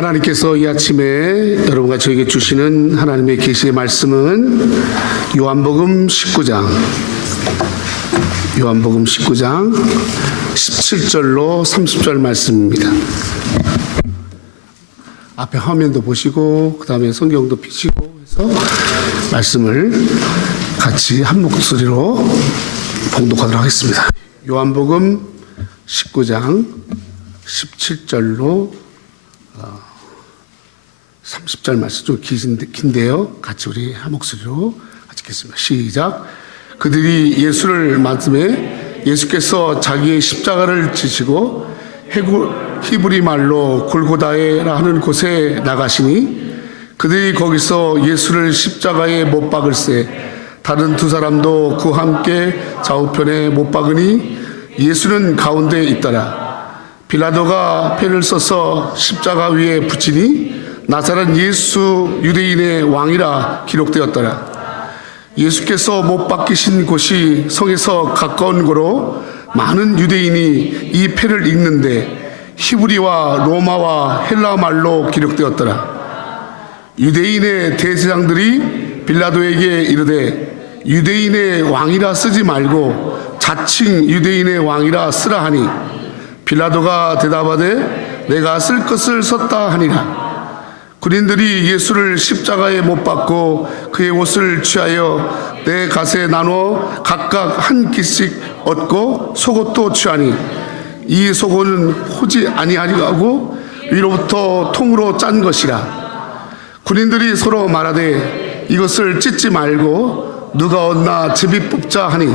하나님께서 이 아침에 여러분과 저에게 주시는 하나님의 계시의 말씀은 요한복음 19장 17절로 30절 말씀입니다. 앞에 화면도 보시고 그 다음에 성경도 펴시고 해서 말씀을 같이 한 목소리로 봉독하도록 하겠습니다. 요한복음 19장 17절로 30절 말씀 좀 긴데요. 같이 우리 한 목소리로 같이 읽겠습니다. 시작. 그들이 예수를 맞음에 예수께서 자기의 십자가를 지시고 히브리 말로 골고다에라 하는 곳에 나가시니 그들이 거기서 예수를 십자가에 못 박을세 다른 두 사람도 그와 함께 좌우편에 못 박으니 예수는 가운데 있더라. 빌라도가 패를 써서 십자가 위에 붙이니 나사렛 예수 유대인의 왕이라 기록되었더라. 예수께서 못 박히신 곳이 성에서 가까운 거로 많은 유대인이 이 패를 읽는데 히브리와 로마와 헬라 말로 기록되었더라. 유대인의 대제장들이 빌라도에게 이르되 유대인의 왕이라 쓰지 말고 자칭 유대인의 왕이라 쓰라 하니 빌라도가 대답하되 내가 쓸 것을 썼다 하니라. 군인들이 예수를 십자가에 못 박고 그의 옷을 취하여 네 갓에 나눠 각각 한 깃씩 얻고 속옷도 취하니 이 속옷은 호지 아니하리하고 위로부터 통으로 짠 것이라. 군인들이 서로 말하되 이것을 찢지 말고 누가 얻나 제비 뽑자 하니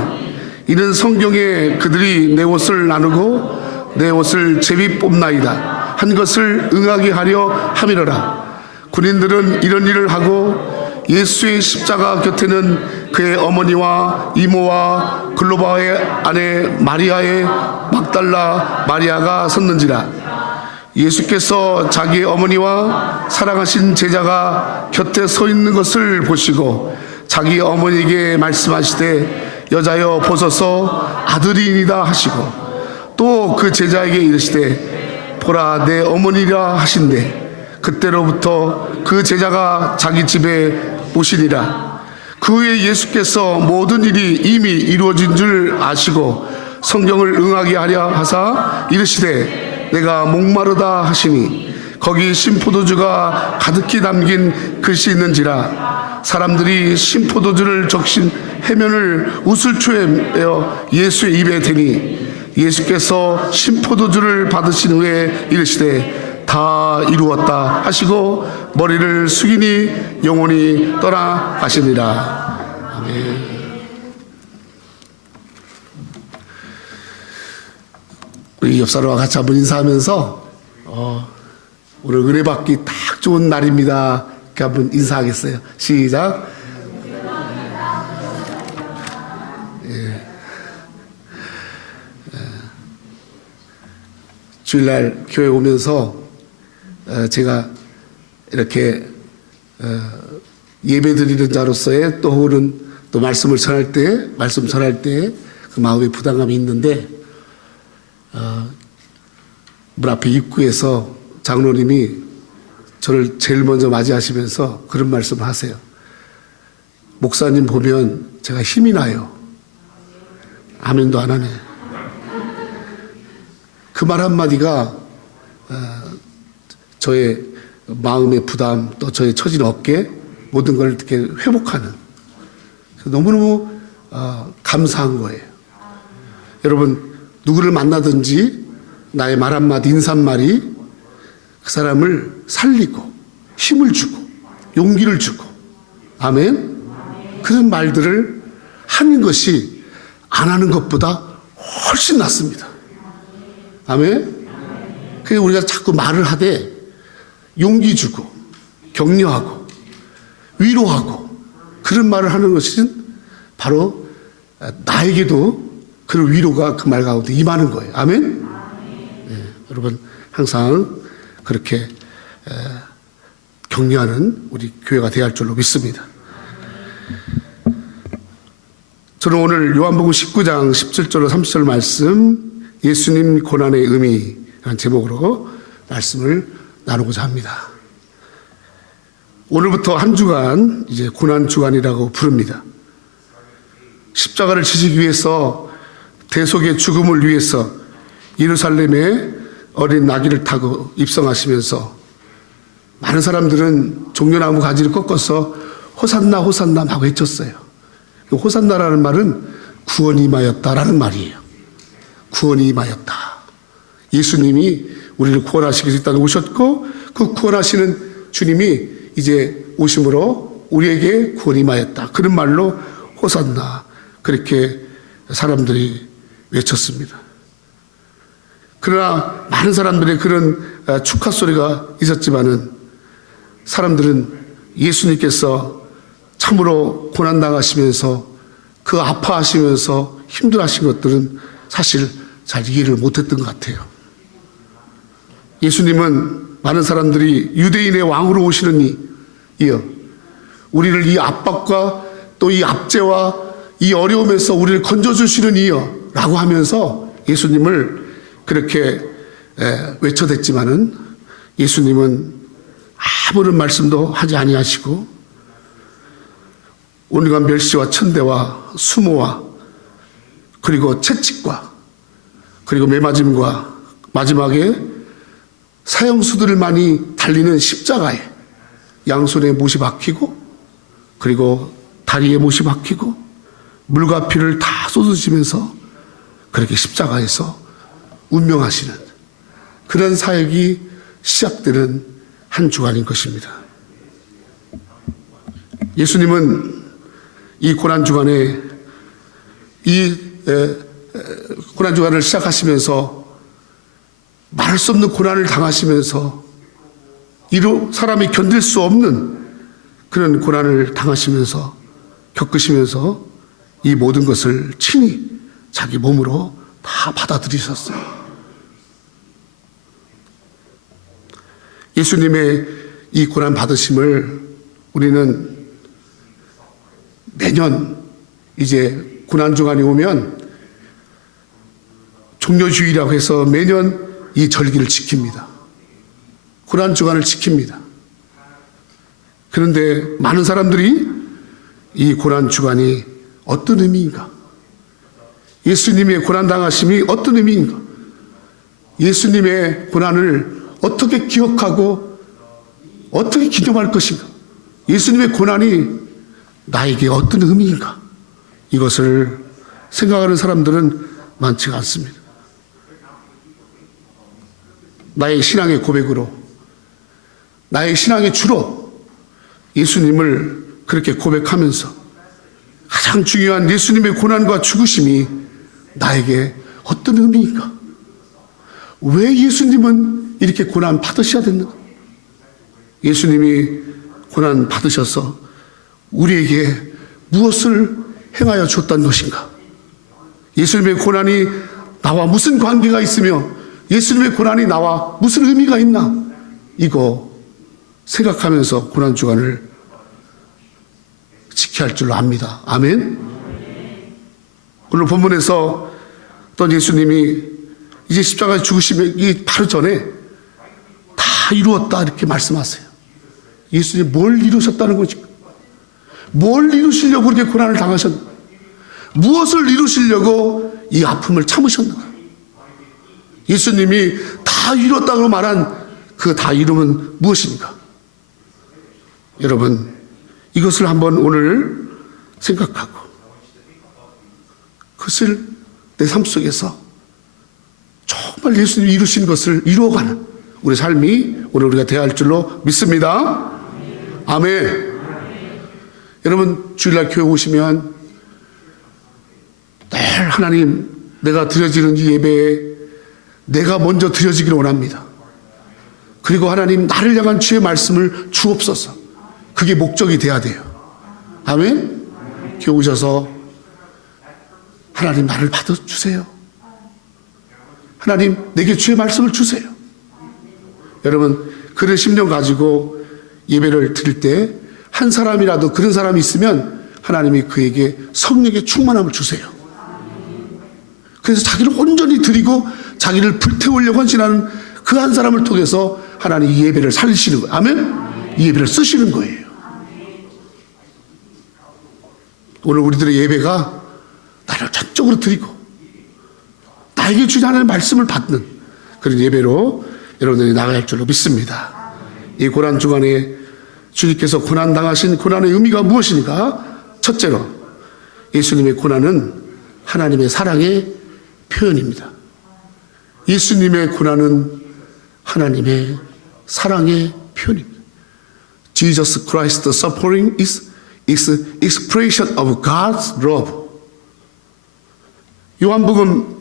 이는 성경에 그들이 내 옷을 나누고 내 옷을 제비 뽑나이다 한 것을 응하게 하려 함이로라. 군인들은 이런 일을 하고 예수의 십자가 곁에는 그의 어머니와 이모와 글로바의 아내 마리아의 막달라 마리아가 섰는지라. 예수께서 자기의 어머니와 사랑하신 제자가 곁에 서 있는 것을 보시고 자기 어머니에게 말씀하시되 여자여 보소서 아들이니이다 하시고 또 그 제자에게 이르시되 보라 내 어머니라 하신대 그때로부터 그 제자가 자기 집에 오시니라. 그 후에 예수께서 모든 일이 이미 이루어진 줄 아시고 성경을 응하게 하려 하사 이르시되 내가 목마르다 하시니 거기 신포도주가 가득히 담긴 글씨 있는지라. 사람들이 신포도주를 적신 해면을 우슬초에 빼어 예수의 입에 대니 예수께서 신포도주를 받으신 후에 이르시되 다 이루었다 하시고 머리를 숙이니 영혼이 떠나가시니라. 아멘. 우리 옆 사람과 같이 한번 인사하면서 오늘 은혜 받기 딱 좋은 날입니다. 이렇게 한번 인사하겠어요. 시작. 주일날 교회 오면서 제가 이렇게 예배 드리는 자로서의 또는 또 말씀 전할 때 그 마음의 부담감이 있는데 문 앞에 입구에서 장로님이 저를 제일 먼저 맞이하시면서 그런 말씀을 하세요. 목사님 보면 제가 힘이 나요. 아멘도 안 하네. 그 말 한마디가 저의 마음의 부담 또 저의 처진 어깨 모든 걸 이렇게 회복하는 너무너무 감사한 거예요. 여러분 누구를 만나든지 나의 말 한마디 인사 한마디 그 사람을 살리고 힘을 주고 용기를 주고 아멘. 그런 말들을 하는 것이 안 하는 것보다 훨씬 낫습니다. 아멘. 그래서 우리가 자꾸 말을 하되 용기 주고 격려하고 위로하고 그런 말을 하는 것은 바로 나에게도 그런 위로가 그 말 가운데 임하는 거예요. 아멘. 네, 여러분 항상 그렇게 격려하는 우리 교회가 되어야 할 줄로 믿습니다. 저는 오늘 요한복음 19장 17절로 30절 말씀 예수님 고난의 의미라는 제목으로 말씀을 나누고자 합니다. 오늘부터 한 주간 이제 고난 주간이라고 부릅니다. 십자가를 지시기 위해서 대속의 죽음을 위해서 예루살렘에 어린 나귀를 타고 입성하시면서 많은 사람들은 종려나무 가지를 꺾어서 호산나 호산나 막 외쳤어요. 호산나라는 말은 구원이 임하였다라는 말이에요. 구원이 임하였다. 예수님이 우리를 구원하시기 위해서 일단 오셨고 그 구원하시는 주님이 이제 오심으로 우리에게 구원이 임하였다. 그런 말로 호산나 그렇게 사람들이 외쳤습니다. 그러나 많은 사람들의 그런 축하 소리가 있었지만은 사람들은 예수님께서 참으로 고난당하시면서 그 아파하시면서 힘들어하신 것들은 사실 잘 이해를 못했던 것 같아요. 예수님은 많은 사람들이 유대인의 왕으로 오시는 이여 우리를 이 압박과 또 이 압제와 이 어려움에서 우리를 건져주시는 이여 라고 하면서 예수님을 그렇게 외쳐댔지만은 예수님은 아무런 말씀도 하지 아니하시고 온갖 멸시와 천대와 수모와 그리고 채찍과 그리고 매맞음과 마지막에 사형수들을 많이 달리는 십자가에 양손에 못이 박히고 그리고 다리에 못이 박히고 물과 피를 다 쏟으시면서 그렇게 십자가에서 운명하시는 그런 사역이 시작되는 한 주간인 것입니다. 예수님은 이 고난주간에 이 고난주간을 시작하시면서 말할 수 없는 고난을 당하시면서 사람이 견딜 수 없는 그런 고난을 당하시면서 겪으시면서 이 모든 것을 친히 자기 몸으로 다 받아들이셨어요. 예수님의 이 고난 받으심을 우리는 매년 이제 고난주간이 오면 종려주의라고 해서 매년 이 절기를 지킵니다. 고난주간을 지킵니다. 그런데 많은 사람들이 이 고난주간이 어떤 의미인가? 예수님의 고난당하심이 어떤 의미인가? 예수님의 고난을 어떻게 기억하고 어떻게 기념할 것인가? 예수님의 고난이 나에게 어떤 의미인가? 이것을 생각하는 사람들은 많지가 않습니다. 나의 신앙의 고백으로, 나의 신앙의 주로 예수님을 그렇게 고백하면서 가장 중요한 예수님의 고난과 죽으심이 나에게 어떤 의미인가? 왜 예수님은 이렇게 고난 받으셔야 됐는가? 예수님이 고난 받으셔서 우리에게 무엇을 행하여 줬다는 것인가? 예수님의 고난이 나와 무슨 관계가 있으며 예수님의 고난이 나와 무슨 의미가 있나? 이거 생각하면서 고난주간을 지켜야 할 줄로 압니다. 아멘. 오늘 본문에서 또 예수님이 이제 십자가에 죽으시기 바로 전에 다 이루었다 이렇게 말씀하세요. 예수님 뭘 이루셨다는 거지? 뭘 이루시려고 그렇게 고난을 당하셨나? 무엇을 이루시려고 이 아픔을 참으셨는가? 예수님이 다 이뤘다고 말한 그 다 이루면 무엇입니까? 여러분, 이것을 한번 오늘 생각하고 그것을 내 삶 속에서 정말 예수님이 이루신 것을 이루어가는 우리 삶이 오늘 우리가 되어야 할 줄로 믿습니다. 아멘. 여러분, 주일날 교회 오시면 늘 하나님, 내가 드려지는 이 예배에 내가 먼저 드려지기를 원합니다. 그리고 하나님, 나를 향한 주의 말씀을 주옵소서. 그게 목적이 돼야 돼요. 아멘. 교회 오셔서 하나님, 나를 받아주세요. 하나님, 내게 주의 말씀을 주세요. 여러분, 그런 심령 가지고 예배를 드릴 때 한 사람이라도 그런 사람이 있으면 하나님이 그에게 성령의 충만함을 주세요. 그래서 자기를 온전히 드리고 자기를 불태우려고 헌신하는 그 한 사람을 통해서 하나님 이 예배를 살리시는 거예요. 아멘? 이 예배를 쓰시는 거예요. 오늘 우리들의 예배가 나를 전적으로 드리고 나에게 주신 하나님의 말씀을 받는 그런 예배로 여러분들이 나가야 할 줄로 믿습니다. 이 고난 주간에 주님께서 고난당하신 고난의 의미가 무엇인가? 첫째로 예수님의 고난은 하나님의 사랑의 표현입니다. 예수님의 고난은 하나님의 사랑의 표현입니다. Jesus Christ's suffering is expression of God's love. 요한복음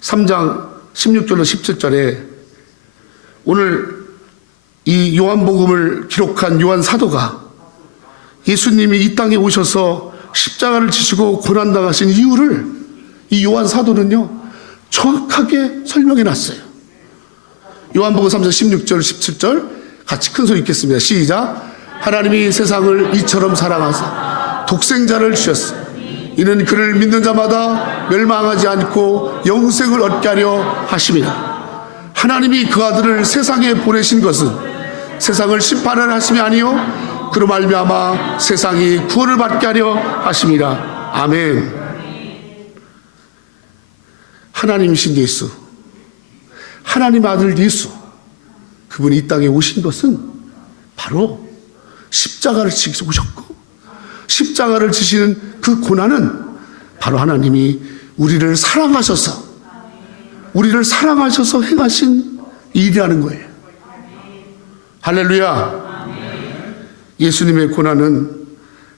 3장 16절로 17절에 오늘 이 요한복음을 기록한 요한 사도가 예수님이 이 땅에 오셔서 십자가를 지시고 고난당하신 이유를 이 요한 사도는요 정확하게 설명해 놨어요. 요한복음 3장 16절 17절 같이 큰 소리 읽겠습니다. 시작. 하나님이 세상을 이처럼 사랑하사 독생자를 주셨으니 이는 그를 믿는 자마다 멸망하지 않고 영생을 얻게 하려 하심이라. 하나님이 그 아들을 세상에 보내신 것은 세상을 심판하려 하심이 아니요 그로 말미암아 세상이 구원을 받게 하려 하심이라. 아멘. 하나님이신 예수, 하나님의 아들 예수, 그분이 이 땅에 오신 것은 바로 십자가를 지시고 오셨고, 십자가를 지시는 그 고난은 바로 하나님이 우리를 사랑하셔서 행하신 일이라는 거예요. 할렐루야. 예수님의 고난은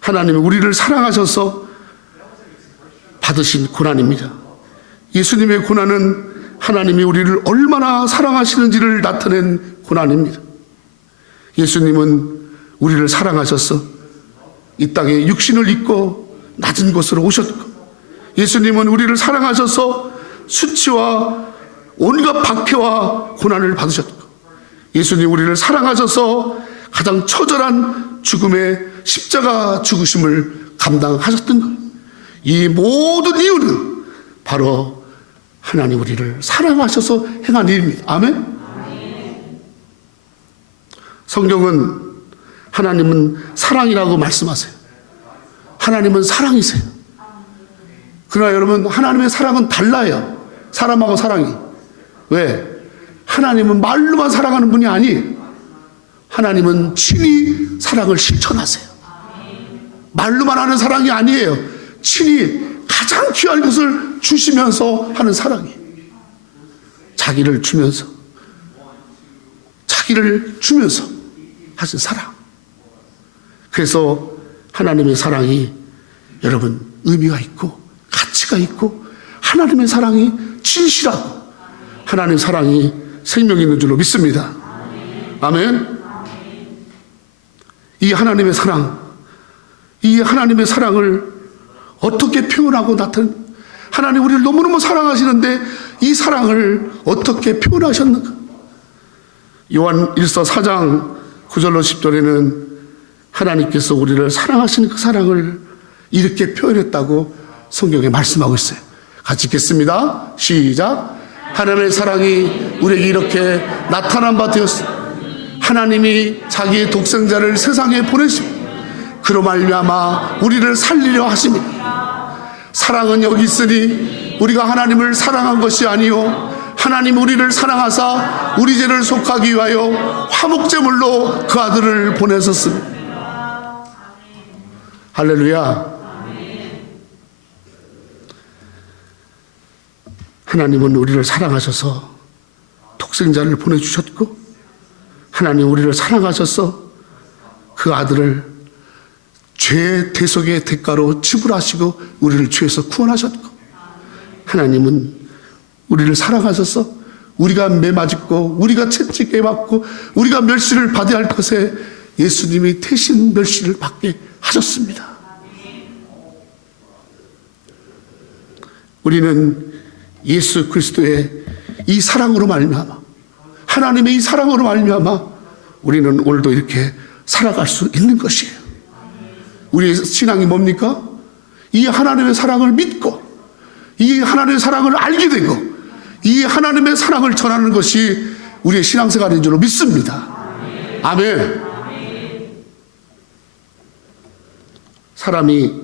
하나님이 우리를 사랑하셔서 받으신 고난입니다. 예수님의 고난은 하나님이 우리를 얼마나 사랑하시는지를 나타낸 고난입니다. 예수님은 우리를 사랑하셔서 이 땅에 육신을 입고 낮은 곳으로 오셨고, 예수님은 우리를 사랑하셔서 수치와 온갖 박해와 고난을 받으셨고, 예수님 우리를 사랑하셔서 가장 처절한 죽음의 십자가 죽으심을 감당하셨던 거예요. 이 모든 이유는 바로 하나님 우리를 사랑하셔서 행한 일입니다. 아멘? 성경은 하나님은 사랑이라고 말씀하세요. 하나님은 사랑이세요. 그러나 여러분, 하나님의 사랑은 달라요. 사람하고 사랑이. 왜? 하나님은 말로만 사랑하는 분이 아니에요. 하나님은 친히 사랑을 실천하세요. 말로만 하는 사랑이 아니에요. 친히 가장 귀한 것을 주시면서 하는 사랑이에요. 자기를 주면서 하신 사랑. 그래서 하나님의 사랑이 여러분 의미가 있고 가치가 있고, 하나님의 사랑이 진실하고 하나님의 사랑이 생명이 있는 줄로 믿습니다. 아멘. 이 하나님의 사랑을 어떻게 표현하고 하나님 우리를 너무너무 사랑하시는데 이 사랑을 어떻게 표현하셨는가? 요한 1서 4장 9절로 10절에는 하나님께서 우리를 사랑하시는 그 사랑을 이렇게 표현했다고 성경에 말씀하고 있어요. 같이 읽겠습니다. 시작. 하나님의 사랑이 우리에게 이렇게 나타난 바 되었습니다. 하나님이 자기의 독생자를 세상에 보내시고 그로 말미암아 우리를 살리려 하십니다. 사랑은 여기 있으니 우리가 하나님을 사랑한 것이 아니요 하나님 우리를 사랑하사 우리 죄를 속하기 위하여 화목제물로 그 아들을 보내셨습니다. 할렐루야. 하나님은 우리를 사랑하셔서 독생자를 보내주셨고, 하나님 우리를 사랑하셔서 그 아들을 죄 대속의 대가로 지불하시고 우리를 죄에서 구원하셨고, 하나님은 우리를 사랑하셔서 우리가 매맞고 우리가 채찍에 맞고 우리가 멸시를 받아야 할 것에 예수님이 대신 멸시를 받게 하셨습니다. 우리는 예수 그리스도의 이 사랑으로 말미암아, 하나님의 이 사랑으로 말미암아 우리는 오늘도 이렇게 살아갈 수 있는 것이에요. 우리의 신앙이 뭡니까? 이 하나님의 사랑을 믿고 이 하나님의 사랑을 알게 되고 이 하나님의 사랑을 전하는 것이 우리의 신앙생활인 줄 믿습니다. 아멘. 사람이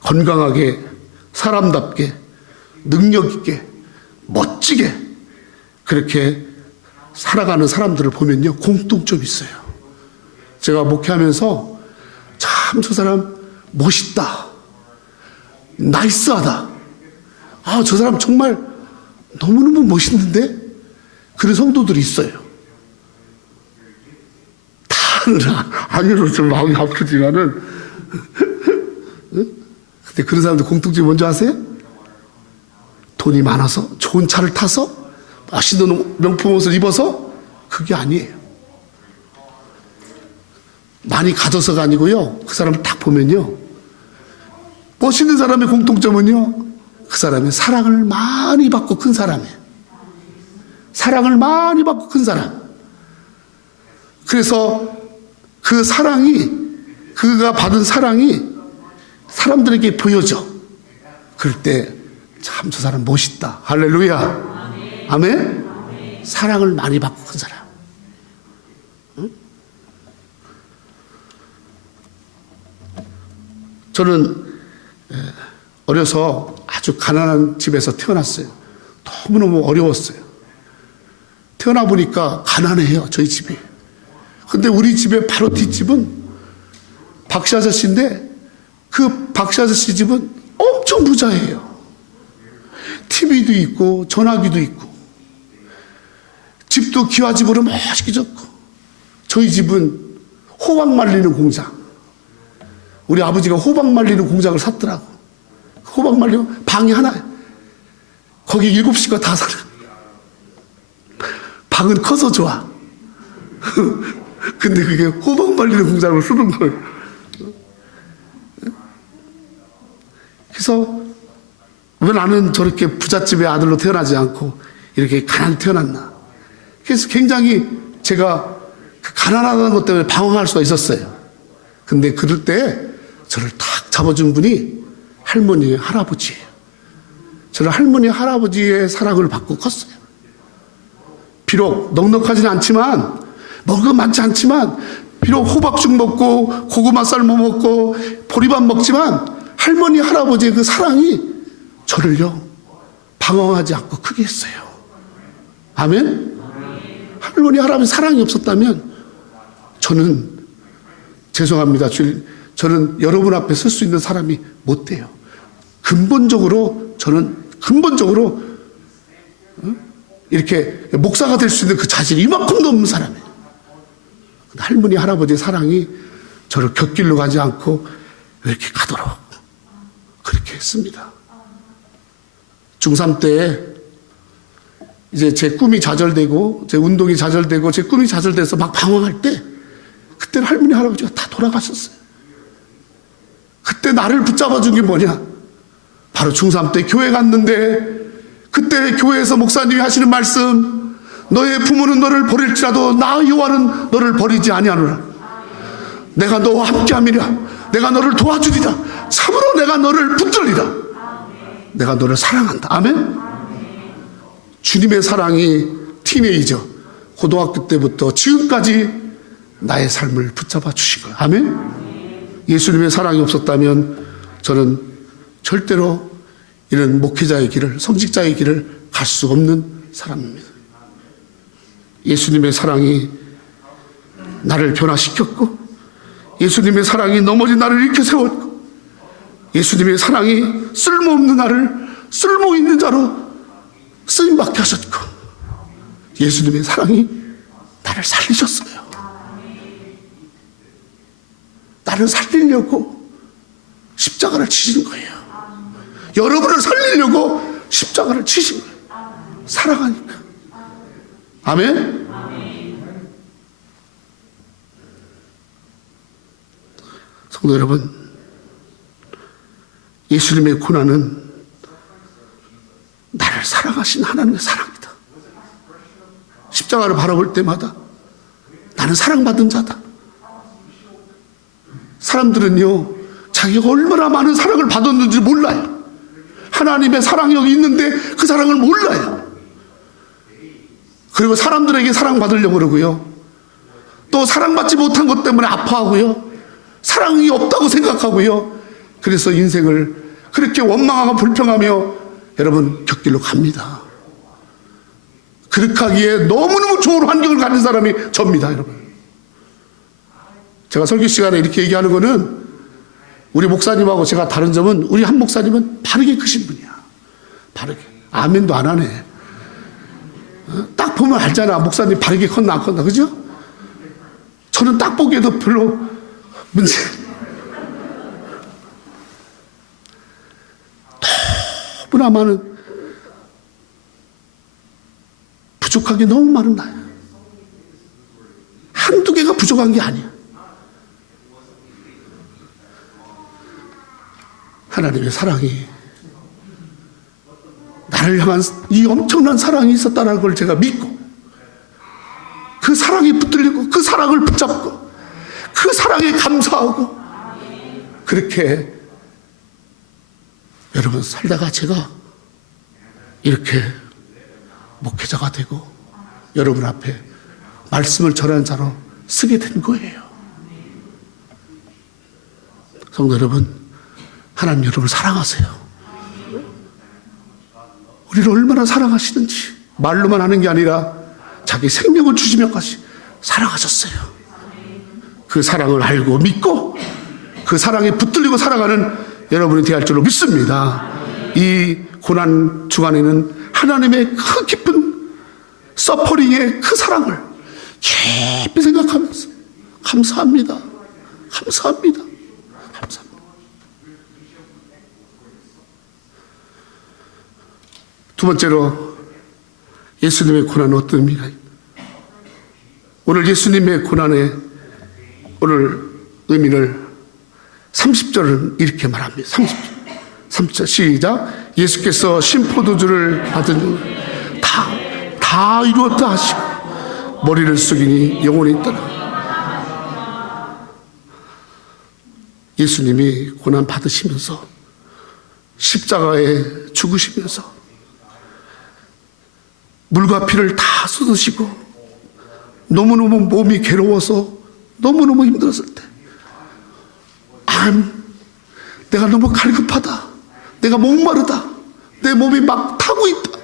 건강하게, 사람답게, 능력있게, 멋지게 그렇게 살아가는 사람들을 보면요, 공통점이 있어요. 제가 목회하면서 참 저 사람 멋있다, 나이스하다, 아, 저 사람 정말 너무너무 멋있는데? 그런 성도들이 있어요. 다는 아니로 좀 마음이 아프지만은 근데 그런 사람들 공통점이 뭔지 아세요? 돈이 많아서, 좋은 차를 타서, 멋있는 명품 옷을 입어서? 그게 아니에요. 많이 가져서가 아니고요, 그 사람을 딱 보면요, 멋있는 사람의 공통점은요, 그 사람이 사랑을 많이 받고 큰 사람이에요. 사랑을 많이 받고 큰 사람. 그래서 그 사랑이, 그가 받은 사랑이 사람들에게 보여져. 그럴 때 참 저 사람 멋있다. 할렐루야. 아멘. 사랑을 많이 받고 큰 사람. 응? 저는 어려서 아주 가난한 집에서 태어났어요. 너무너무 어려웠어요. 태어나 보니까 가난해요, 저희 집이. 근데 우리 집의 바로 뒷집은 박씨 아저씨인데, 그 박씨 아저씨 집은 엄청 부자예요. TV도 있고 전화기도 있고 집도 기와집으로 멋있게 졌고, 저희 집은 호박 말리는 공장, 우리 아버지가 호박 말리는 공장을 샀더라고. 호박 말리면 방이 하나야. 거기 7식구가 다 살아. 방은 커서 좋아. 근데 그게 호박 말리는 공장을 쓰는 거예요. 그래서 왜 나는 저렇게 부잣집의 아들로 태어나지 않고 이렇게 가난히 태어났나. 그래서 굉장히 제가 그 가난하다는 것 때문에 방황할 수가 있었어요. 근데 그럴 때 저를 탁 잡아준 분이 할머니, 할아버지예요. 저는 할머니, 할아버지의 사랑을 받고 컸어요. 비록 넉넉하지는 않지만, 먹은 건 많지 않지만, 비록 호박죽 먹고 고구마 쌀 먹고 보리밥 먹지만, 할머니, 할아버지의 그 사랑이 저를요, 방황하지 않고 크게 했어요. 아멘? 할머니, 할아버지 사랑이 없었다면 저는, 죄송합니다, 저는 여러분 앞에 설 수 있는 사람이 못 돼요. 근본적으로 저는 이렇게 목사가 될 수 있는 그 자질이 이만큼도 없는 사람이에요. 할머니, 할아버지의 사랑이 저를 곁길로 가지 않고 이렇게 가도록 그렇게 했습니다. 중3 때 이제 제 꿈이 좌절되고 제 운동이 좌절되고 제 꿈이 좌절돼서 막 방황할 때, 그때는 할머니, 할아버지가 다 돌아가셨어요. 그때 나를 붙잡아 준 게 뭐냐? 바로 중3 때 교회 갔는데, 그때 교회에서 목사님이 하시는 말씀, 너의 부모는 너를 버릴지라도 나 여호와는 너를 버리지 아니하노라. 내가 너와 함께함이라. 내가 너를 도와주리라. 참으로 내가 너를 붙들리라. 내가 너를 사랑한다. 아멘? 주님의 사랑이 티네이저, 고등학교 때부터 지금까지 나의 삶을 붙잡아 주신 거예요. 아멘? 예수님의 사랑이 없었다면 저는 절대로 이런 목회자의 길을, 성직자의 길을 갈 수 없는 사람입니다. 예수님의 사랑이 나를 변화시켰고, 예수님의 사랑이 넘어진 나를 일으켜 세웠고, 예수님의 사랑이 쓸모없는 나를 쓸모있는 자로 쓰임받게 하셨고, 예수님의 사랑이 나를 살리셨어요. 나를 살리려고 십자가를 치신 거예요. 여러분을 살리려고 십자가를 치신 거예요. 사랑하니까. 아멘? 성도 여러분, 예수님의 고난은 나를 사랑하신 하나님의 사랑이다. 십자가를 바라볼 때마다 나는 사랑받은 자다. 사람들은요, 자기가 얼마나 많은 사랑을 받았는지 몰라요. 하나님의 사랑이 여기 있는데 그 사랑을 몰라요. 그리고 사람들에게 사랑받으려고 그러고요. 또 사랑받지 못한 것 때문에 아파하고요. 사랑이 없다고 생각하고요. 그래서 인생을 그렇게 원망하고 불평하며 여러분 곁길로 갑니다. 그렇게 하기에 너무너무 좋은 환경을 가진 사람이 접니다, 여러분. 제가 설교 시간에 이렇게 얘기하는 거는 우리 목사님하고 제가 다른 점은 우리 한 목사님은 바르게 크신 분이야. 바르게. 아멘도 안 하네. 딱 보면 알잖아. 목사님 바르게 컸나 안 컸나. 그죠? 저는 딱 보기에도 별로 문제. 너무나 많은 부족한 게 너무 많은 나야. 한두 개가 부족한 게 아니야. 하나님의 사랑이 나를 향한 이 엄청난 사랑이 있었다는 걸 제가 믿고 그 사랑에 붙들리고 그 사랑을 붙잡고 그 사랑에 감사하고 그렇게 여러분 살다가 제가 이렇게 목회자가 되고 여러분 앞에 말씀을 전하는 자로 쓰게 된 거예요. 성도 여러분, 하나님 여러분을 사랑하세요. 우리를 얼마나 사랑하시는지 말로만 하는 게 아니라 자기 생명을 주시면까지 사랑하셨어요. 그 사랑을 알고 믿고 그 사랑에 붙들리고 살아가는 여러분이 되할 줄로 믿습니다. 이 고난 주간에는 하나님의 그 깊은 서퍼링의 그 사랑을 깊이 생각하면서 감사합니다. 감사합니다. 감사합니다. 두 번째로 예수님의 고난은 어떤 의미가 있나요? 오늘 예수님의 고난의 오늘 의미를 30절은 이렇게 말합니다. 30절 시작. 예수께서 신포도주를 받은 다 이루었다 하시고 머리를 숙이니 영혼이 떠나. 예수님이 고난 받으시면서 십자가에 죽으시면서 물과 피를 다 쏟으시고 너무너무 몸이 괴로워서 너무너무 힘들었을 때 내가 너무 갈급하다. 내가 목마르다. 내 몸이 막 타고 있다.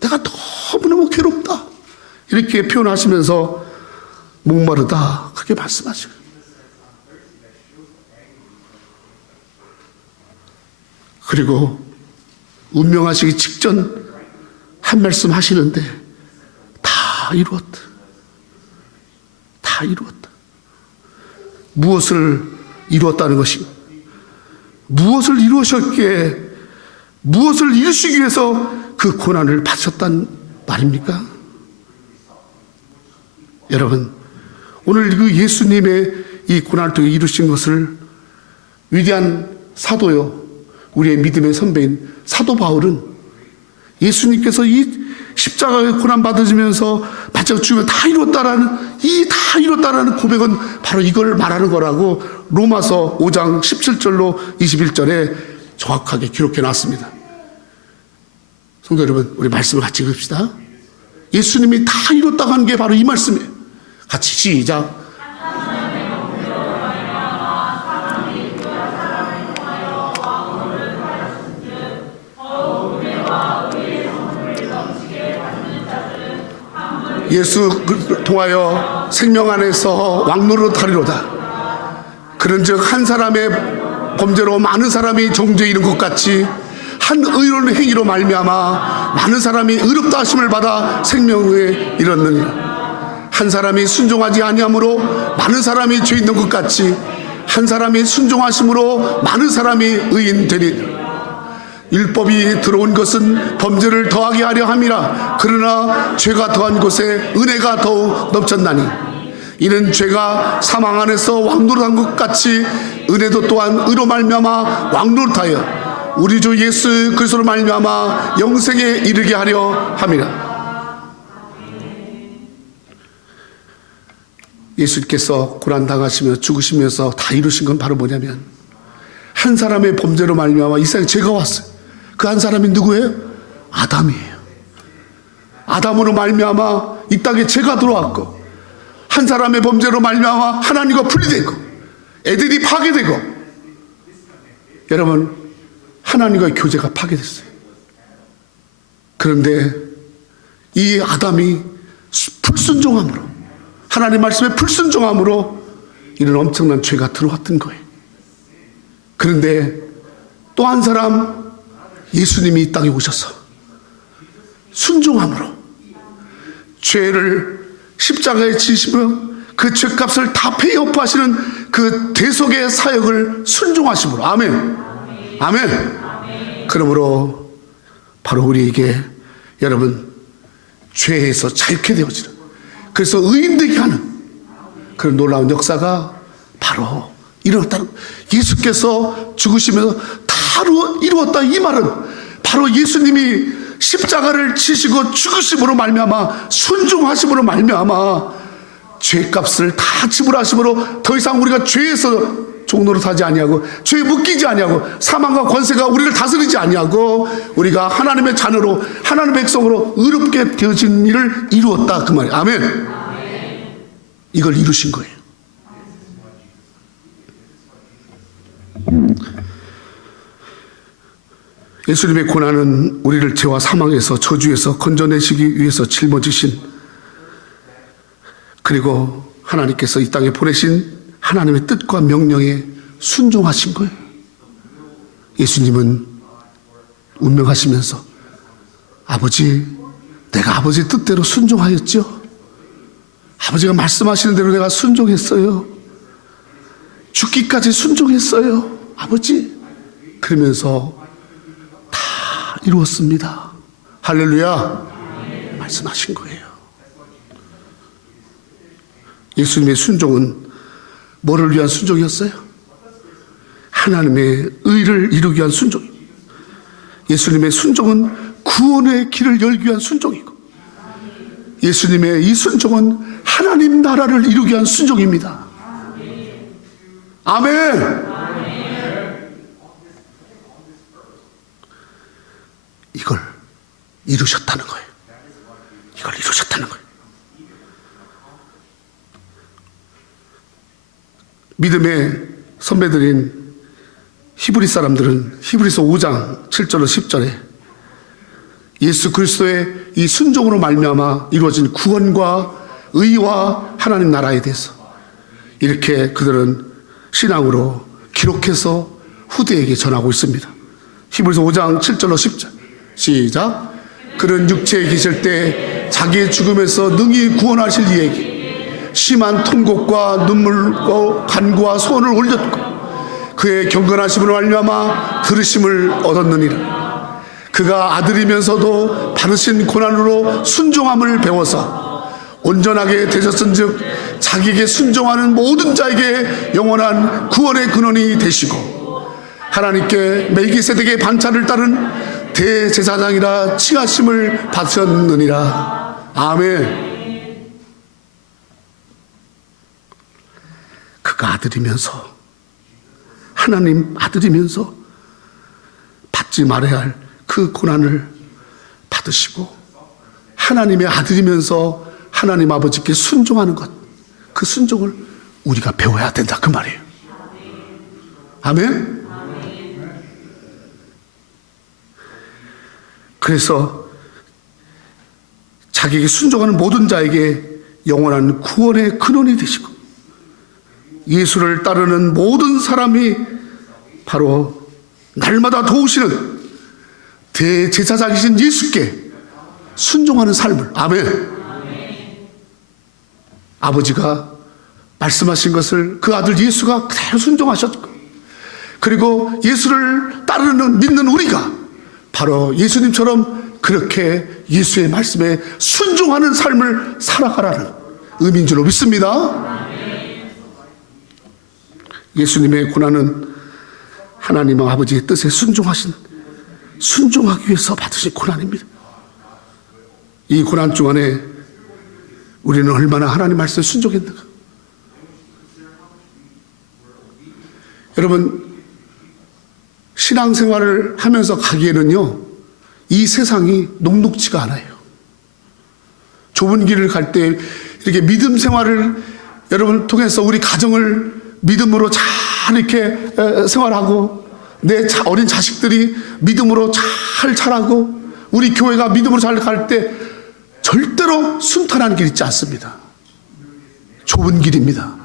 내가 너무너무 괴롭다. 이렇게 표현하시면서 목마르다. 그렇게 말씀하시고 그리고 운명하시기 직전 한 말씀 하시는데 다 이루었다. 다 이루었다. 무엇을 이루었다는 것인가? 무엇을 이루셨기에 무엇을 이루시기 위해서 그 고난을 받으셨단 말입니까? 여러분, 오늘 그 예수님의 이 고난을 통해 이루신 것을 위대한 사도요, 우리의 믿음의 선배인 사도 바울은 예수님께서 이 십자가에 고난 받으시면서 마지막 죽으면 다 이뤘다라는 고백은 바로 이걸 말하는 거라고 로마서 5장 17절로 21절에 정확하게 기록해 놨습니다. 성도 여러분, 우리 말씀을 같이 읽읍시다. 예수님이 다 이뤘다고 하는 게 바로 이 말씀이에요. 같이 시작. 예수 통하여 생명 안에서 왕노릇하리로다. 그런즉 한 사람의 범죄로 많은 사람이 정죄에 이른 것 같이 한 의로운 행위로 말미암아 많은 사람이 의롭다 하심을 받아 생명에 이르느니라. 한 사람이 순종하지 아니함으로 많은 사람이 죄 있는 것 같이 한 사람이 순종하심으로 많은 사람이 의인 되리라. 율법이 들어온 것은 범죄를 더하게 하려 함이라. 그러나 죄가 더한 곳에 은혜가 더욱 넘쳤나니 이는 죄가 사망 안에서 왕노릇한 것 같이 은혜도 또한 의로 말미암아 왕노릇하여 우리 주 예수 그리스도로 말미암아 영생에 이르게 하려 함이라. 예수께서 고난 당하시며 죽으시면서 다 이루신 건 바로 뭐냐면 한 사람의 범죄로 말미암아 이 세상에 죄가 왔어요. 그 한 사람이 누구예요? 아담이에요. 아담으로 말미암아 이 땅에 죄가 들어왔고, 한 사람의 범죄로 말미암아 하나님과 분리되고 애들이 파괴되고, 여러분 하나님과의 교제가 파괴됐어요. 그런데 이 아담이 불순종함으로, 하나님 말씀에 불순종함으로 이런 엄청난 죄가 들어왔던 거예요. 그런데 또 한 사람, 예수님이 이 땅에 오셔서 순종함으로 죄를 십자가에 지시며 그 죄값을 다 페이오프하시는 그 대속의 사역을 순종하심으로, 아멘, 아멘. 그러므로 바로 우리에게 여러분 죄에서 자유케 되어지는, 그래서 의인되게 하는 그런 놀라운 역사가 바로 일어났다는, 예수께서 죽으시면서 다 이루었다, 이 말은 바로 예수님이 십자가를 지시고 죽으심으로 말미암아, 순종하심으로 말미암아 죄값을 다 지불하심으로 더 이상 우리가 죄에서 종노릇하지 아니하고 죄에 묶이지 아니하고 사망과 권세가 우리를 다스리지 아니하고 우리가 하나님의 자녀로, 하나님의 백성으로 의롭게 되어진 일을 이루었다, 그 말이에요. 아멘. 이걸 이루신 거예요. 예수님의 고난은 우리를 죄와 사망에서, 저주에서 건져내시기 위해서 짊어지신, 그리고 하나님께서 이 땅에 보내신 하나님의 뜻과 명령에 순종하신 거예요. 예수님은 운명하시면서 아버지, 내가 아버지 뜻대로 순종하였죠. 아버지가 말씀하시는 대로 내가 순종했어요. 죽기까지 순종했어요, 아버지. 그러면서 다 이루었습니다. 할렐루야. 말씀하신 거예요. 예수님의 순종은 뭐를 위한 순종이었어요? 하나님의 의를 이루기 위한 순종이고, 예수님의 순종은 구원의 길을 열기 위한 순종이고, 예수님의 이 순종은 하나님 나라를 이루기 위한 순종입니다. 아멘. 이걸 이루셨다는 거예요. 이걸 이루셨다는 거예요. 믿음의 선배들인 히브리 사람들은 히브리서 5장 7절로 10절에 예수 그리스도의 이 순종으로 말미암아 이루어진 구원과 의와 하나님 나라에 대해서 이렇게 그들은 신앙으로 기록해서 후대에게 전하고 있습니다. 히브리서 5장 7절로 10절 시작. 그는 육체에 계실 때 자기의 죽음에서 능히 구원하실 이에게 심한 통곡과 눈물과 간구와 소원을 올렸고 그의 경건하심으로 말미암아 들으심을 얻었느니라. 그가 아들이면서도 받으신 고난으로 순종함을 배워서 온전하게 되셨은즉 자기에게 순종하는 모든 자에게 영원한 구원의 근원이 되시고 하나님께 멜기세덱의 반차를 따른 대제사장이라 칭하심을 받으셨느니라. 아멘. 그가 아들이면서, 하나님 아들이면서 받지 말아야 할 그 고난을 받으시고 하나님의 아들이면서 하나님 아버지께 순종하는 것, 그 순종을 우리가 배워야 된다, 그 말이에요. 아멘. 그래서 자기에게 순종하는 모든 자에게 영원한 구원의 근원이 되시고 예수를 따르는 모든 사람이 바로 날마다 도우시는 대제사장이신 예수께 순종하는 삶을, 아멘. 아버지가 말씀하신 것을 그 아들 예수가 그대로 순종하셨고, 그리고 예수를 따르는 믿는 우리가 바로 예수님처럼 그렇게 예수의 말씀에 순종하는 삶을 살아가라는 의미인 줄로 믿습니다. 예수님의 고난은 하나님 아버지의 뜻에 순종하기 위해서 받으신 고난입니다. 이 고난 중간에 우리는 얼마나 하나님 말씀에 순종했는가. 여러분, 신앙생활을 하면서 가기에는요, 이 세상이 녹록지가 않아요. 좁은 길을 갈 때 이렇게 믿음 생활을 여러분 통해서 우리 가정을 믿음으로 잘 이렇게 생활하고 내 어린 자식들이 믿음으로 잘 자라고 우리 교회가 믿음으로 잘 갈 때 절대로 순탄한 길 있지 않습니다. 좁은 길입니다.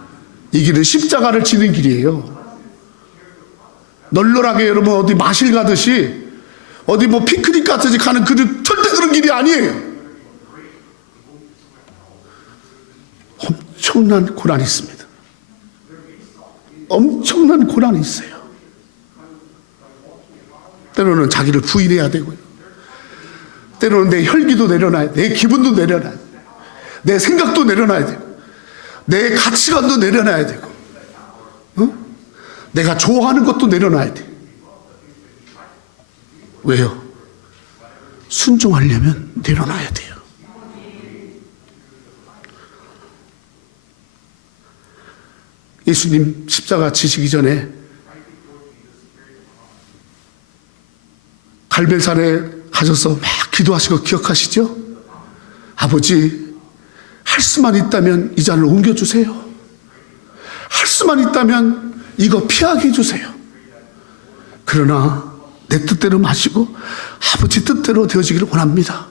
이 길은 십자가를 지는 길이에요. 널널하게 여러분 어디 마실 가듯이 어디 뭐 피크닉 같듯이 가는 절대 그런 길이 아니에요. 엄청난 고난이 있습니다. 엄청난 고난이 있어요. 때로는 자기를 부인해야 되고요. 때로는 내 혈기도 내려놔야 돼. 내 기분도 내려놔야 돼. 내 생각도 내려놔야 되고 내 가치관도 내려놔야 되고 내가 좋아하는 것도 내려놔야 돼. 왜요? 순종하려면 내려놔야 돼요. 예수님 십자가 지시기 전에 갈멜산에 가셔서 막 기도하시고 기억하시죠? 아버지, 할 수만 있다면 이 잔을 옮겨주세요. 할 수만 있다면 이거 피하게 해주세요. 그러나 내 뜻대로 마시고 아버지 뜻대로 되어지기를 원합니다.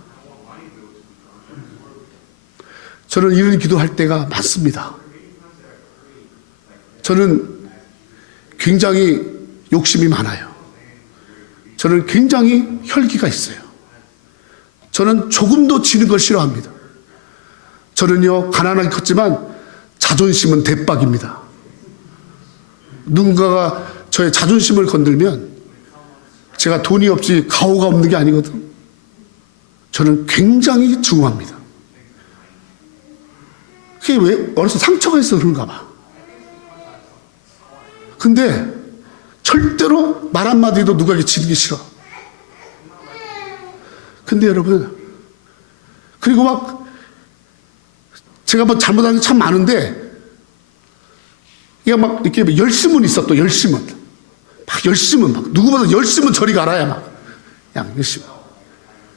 저는 이런 기도할 때가 많습니다. 저는 굉장히 욕심이 많아요. 저는 굉장히 혈기가 있어요. 저는 조금도 지는 걸 싫어합니다. 저는요, 가난하게 컸지만 자존심은 대박입니다. 누군가가 저의 자존심을 건들면 제가 돈이 없지 가오가 없는 게 아니거든. 저는 굉장히 중요합니다. 그게 왜 어려서 상처가 있어 그런가 봐. 근데 절대로 말 한마디도 누구에게 지르기 싫어. 근데 여러분, 그리고 막 제가 뭐 잘못한 게 참 많은데 이게 막 이렇게 열심은 있어. 또 열심은 막 열심은 막 누구보다 열심은 저리 가라야 막 그냥 열심.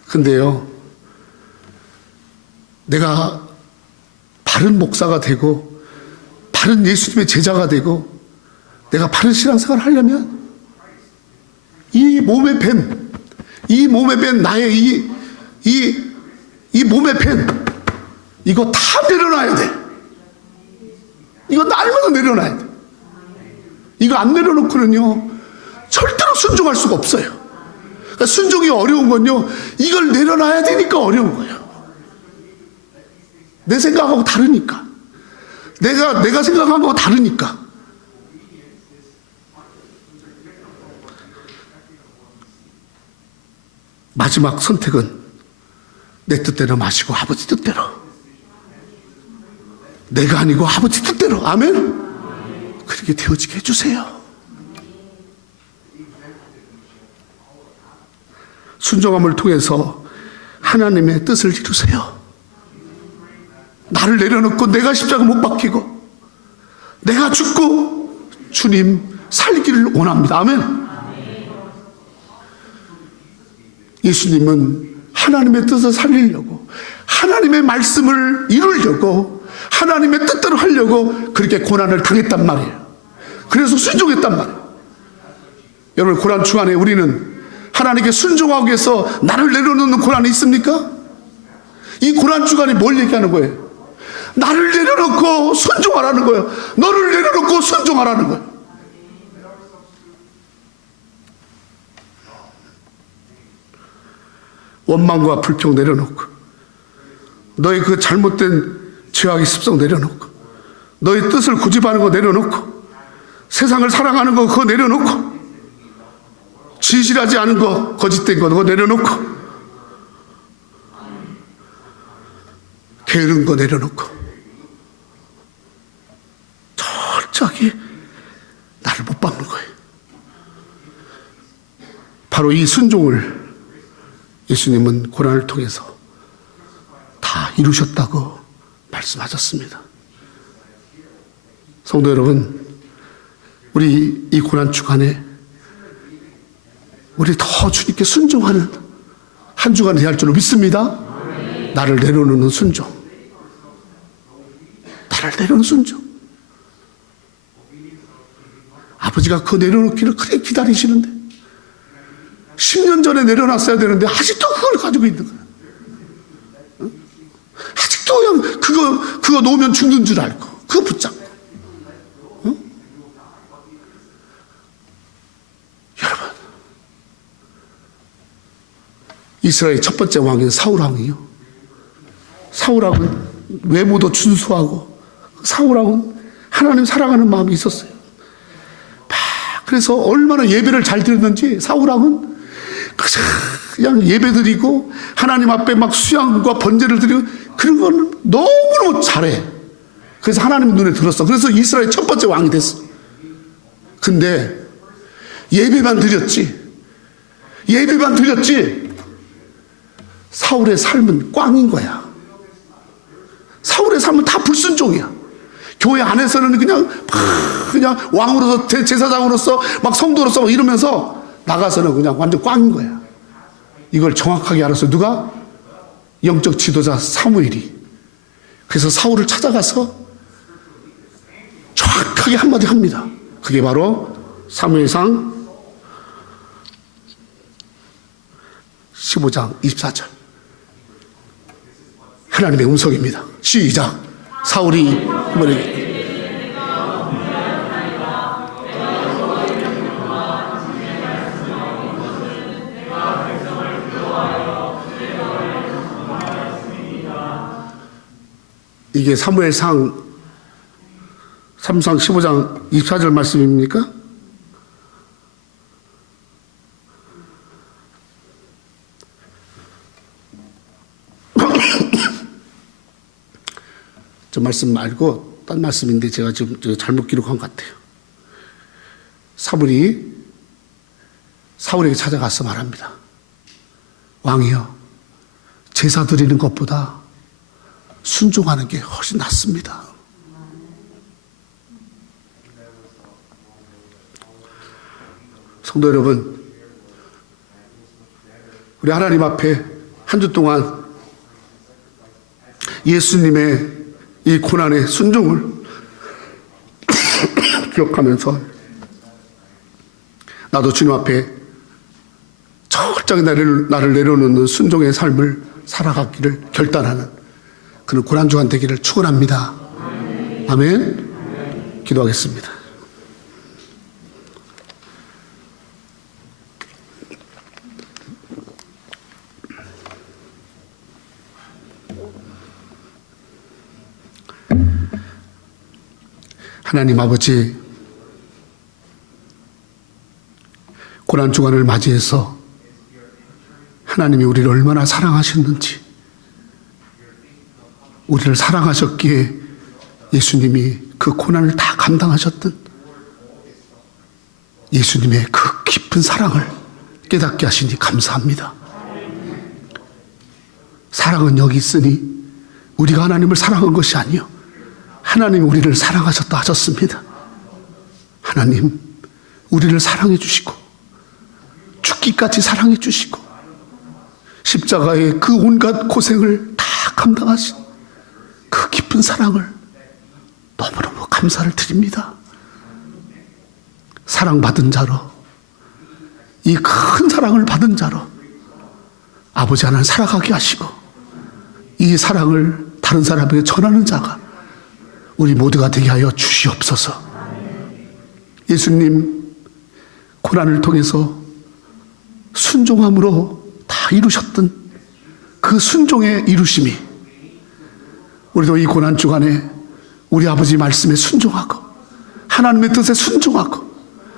근데요, 내가 바른 목사가 되고 바른 예수님의 제자가 되고 내가 바른 신앙생활을 하려면 이 몸에 밴 나의 이 몸에 밴 이거 다 내려놔야 돼. 이거 날마다 내려놔야 돼. 이거 안 내려놓고는요 절대로 순종할 수가 없어요. 그러니까 순종이 어려운 건요 이걸 내려놔야 되니까 어려운 거예요. 내 생각하고 다르니까. 내가 생각한 거하고 다르니까. 마지막 선택은 내 뜻대로 마시고 아버지 뜻대로. 내가 아니고 아버지 뜻대로. 아멘. 그렇게 되어지게 해주세요. 순종함을 통해서 하나님의 뜻을 이루세요. 나를 내려놓고 내가 십자가 못 박히고 내가 죽고 주님 살기를 원합니다. 아멘. 예수님은 하나님의 뜻을 살리려고 하나님의 말씀을 이루려고 하나님의 뜻대로 하려고 그렇게 고난을 당했단 말이에요. 그래서 순종했단 말이에요. 여러분, 고난 중간에 우리는 하나님께 순종하기 위해서 나를 내려놓는 고난이 있습니까? 이 고난 주간에 뭘 얘기하는 거예요? 나를 내려놓고 순종하라는 거예요. 너를 내려놓고 순종하라는 거예요. 원망과 불평 내려놓고 너의 그 잘못된 죄악의 습성 내려놓고 너의 뜻을 고집하는 거 내려놓고 세상을 사랑하는 거 그거 내려놓고 진실하지 않은 거 거짓된 거 그거 내려놓고 게으른 거 내려놓고 철저하게 나를 못 박는 거예요. 바로 이 순종을 예수님은 고난을 통해서 다 이루셨다고 말씀하셨습니다. 성도 여러분, 우리 이 고난 주간에 우리 더 주님께 순종하는 한 주간이 될 줄로 믿습니다. 나를 내려놓는 순종. 나를 내려놓는 순종. 아버지가 그 내려놓기를 그렇게 기다리시는데 10년 전에 내려놨어야 되는데 아직도 그걸 가지고 있는 거야. 응? 아직도 그냥 그거 놓으면 죽는 줄 알고 그거 붙잡고. 응? 여러분, 이스라엘 첫 번째 왕인 사울왕이요. 사울왕은 외모도 준수하고 사울왕은 하나님 사랑하는 마음이 있었어요. 그래서 얼마나 예배를 잘 드렸는지 사울왕은 그냥 예배 드리고 하나님 앞에 막 수양과 번제를 드리고 그런 건 너무너무 잘해. 그래서 하나님 눈에 들었어. 그래서 이스라엘 첫 번째 왕이 됐어. 근데 예배만 드렸지. 사울의 삶은 꽝인 거야. 사울의 삶은 다 불순종이야. 교회 안에서는 그냥 왕으로서 제사장으로서 막 성도로서 막 이러면서 나가서는 그냥 완전 꽝인 거야. 이걸 정확하게 알았어. 누가? 영적 지도자 사무엘이. 그래서 사울을 찾아가서 정확하게 한마디 합니다. 그게 바로 사무엘상 15장 24절. 하나님의 음성입니다. 시작. 사울이 이게 사무엘상 15장 24절 말씀입니까? 저 말씀 말고 딴 말씀인데 제가 지금 잘못 기록한 것 같아요. 사울이 사울에게 찾아가서 말합니다. 왕이여, 제사 드리는 것보다 순종하는 게 훨씬 낫습니다. 성도 여러분, 우리 하나님 앞에 한 주 동안 예수님의 이 고난의 순종을 기억하면서 나도 주님 앞에 철저히 나를 내려놓는 순종의 삶을 살아가기를 결단하는 그런 고난주간 되기를 축원합니다. 아멘. 기도하겠습니다. 하나님 아버지, 고난주간을 맞이해서 하나님이 우리를 얼마나 사랑하셨는지, 우리를 사랑하셨기에 예수님이 그 고난을 다 감당하셨던 예수님의 그 깊은 사랑을 깨닫게 하시니 감사합니다. 사랑은 여기 있으니 우리가 하나님을 사랑한 것이 아니요 하나님이 우리를 사랑하셨다 하셨습니다. 하나님, 우리를 사랑해 주시고 죽기까지 사랑해 주시고 십자가의 그 온갖 고생을 다 감당하신 그 깊은 사랑을 너무너무 감사를 드립니다. 사랑받은 자로, 이 큰 사랑을 받은 자로 아버지 하나님 살아가게 하시고 이 사랑을 다른 사람에게 전하는 자가 우리 모두가 되게 하여 주시옵소서. 예수님 고난을 통해서 순종함으로 다 이루셨던 그 순종의 이루심이 우리도 이 고난 주간에 우리 아버지 말씀에 순종하고 하나님의 뜻에 순종하고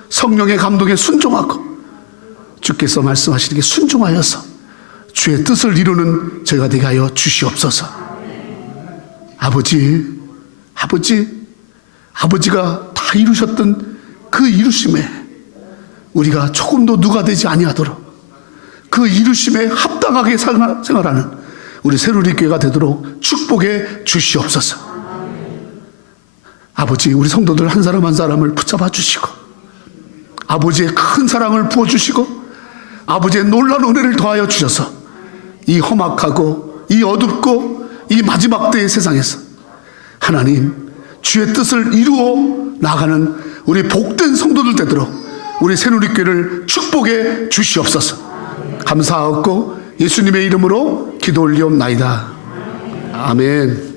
성령의 감동에 순종하고 주께서 말씀하시는 게 순종하여서 주의 뜻을 이루는 저희가 되게 하여 주시옵소서. 아버지가 다 이루셨던 그 이루심에 우리가 조금도 누가 되지 아니하도록 그 이루심에 합당하게 생활하는 우리 새로운 교회가 되도록 축복해 주시옵소서. 아버지, 우리 성도들 한 사람 한 사람을 붙잡아 주시고 아버지의 큰 사랑을 부어주시고 아버지의 놀라운 은혜를 더하여 주셔서 이 험악하고 이 어둡고 이 마지막 때의 세상에서 하나님 주의 뜻을 이루어 나가는 우리 복된 성도들 되도록 우리 새누리교회를 축복해 주시옵소서. 감사하고 예수님의 이름으로 기도 올리옵나이다. 아멘.